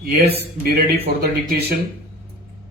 Yes, be ready for the dictation.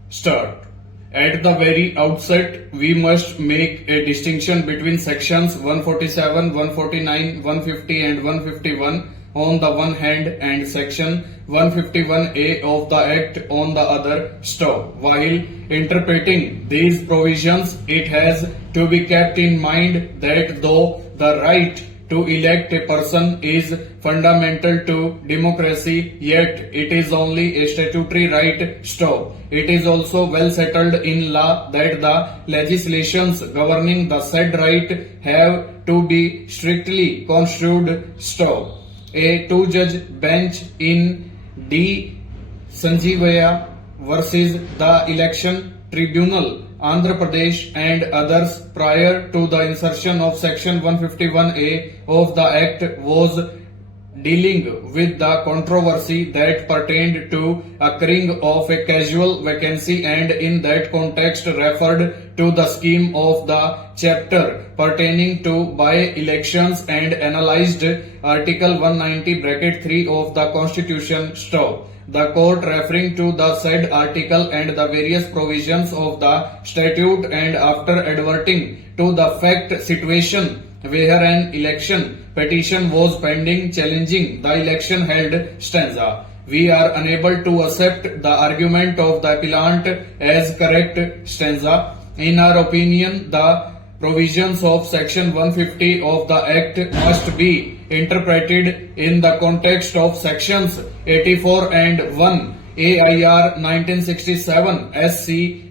Start. At the very outset, we must make a distinction between sections 147, 149, 150 and 151 on the one hand and section 151A of the Act on the other. Stop. While interpreting these provisions, it has to be kept in mind that though the right to elect a person is fundamental to democracy, yet it is only a statutory right. Stop. It is also well settled in law that the legislations governing the said right have to be strictly construed. Stop. A two-judge bench in D. Sanjeevaya versus the Election Tribunal, Andhra Pradesh and others prior to the insertion of section 151A of the Act was dealing with the controversy that pertained to occurring of a casual vacancy and in that context referred to the scheme of the chapter pertaining to by-elections and analyzed Article 190(3) of the Constitution. Stop. The court, referring to the said article and the various provisions of the statute and after adverting to the fact situation where an election petition was pending challenging the election held, stanza. We are unable to accept the argument of the appellant as correct, stanza. In our opinion, the provisions of section 150 of the Act must be interpreted in the context of sections 84 and 1 AIR 1967 SC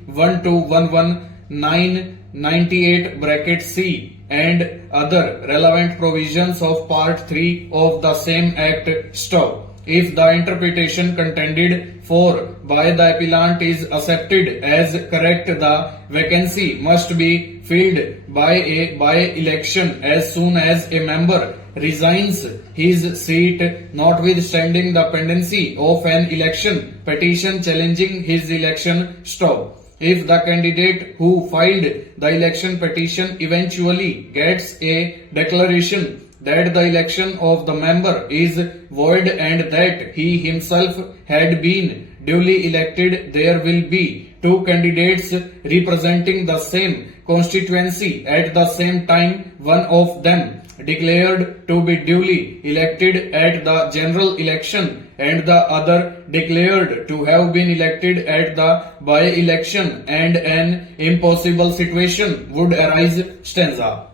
1211998(c) and other relevant provisions of Part 3 of the same Act. Stop. If the interpretation contended for by the appellant is accepted as correct, the vacancy must be filled by a by-election as soon as a member resigns his seat, notwithstanding the pendency of an election petition challenging his election. Stop. If the candidate who filed the election petition eventually gets a declaration that the election of the member is void and that he himself had been duly elected, there will be two candidates representing the same constituency at the same time, one of them declared to be duly elected at the general election and the other declared to have been elected at the by-election, and an impossible situation would arise, stanza.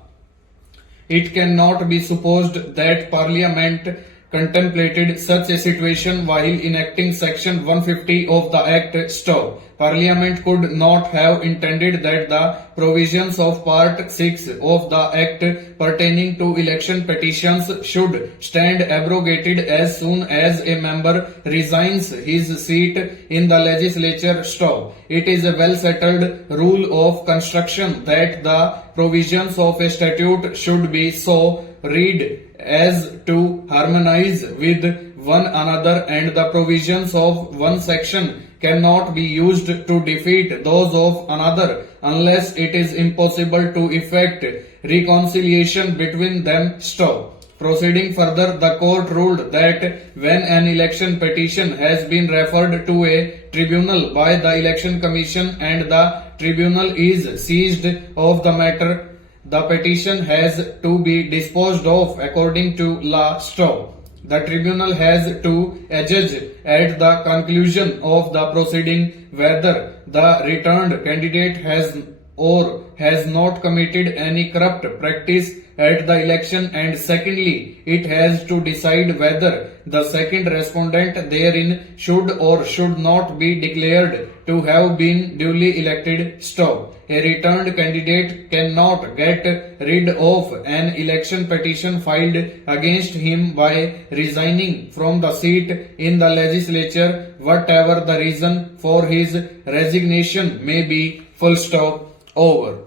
It cannot be supposed that Parliament contemplated such a situation while enacting section 150 of the Act. Stop. Parliament could not have intended that the provisions of Part 6 of the Act pertaining to election petitions should stand abrogated as soon as a member resigns his seat in the legislature. Stop. It is a well settled rule of construction that the provisions of a statute should be so read as to harmonize with one another, and the provisions of one section cannot be used to defeat those of another unless it is impossible to effect reconciliation between them. Stop. Proceeding further, the court ruled that when an election petition has been referred to a tribunal by the Election Commission and the tribunal is seized of the matter, the petition has to be disposed of according to law. Stop. The tribunal has to adjudge at the conclusion of the proceeding whether the returned candidate has or has not committed any corrupt practice at the election, and secondly, it has to decide whether the second respondent therein should or should not be declared to have been duly elected. Stop. A returned candidate cannot get rid of an election petition filed against him by resigning from the seat in the legislature, whatever the reason for his resignation may be. Full stop. Over.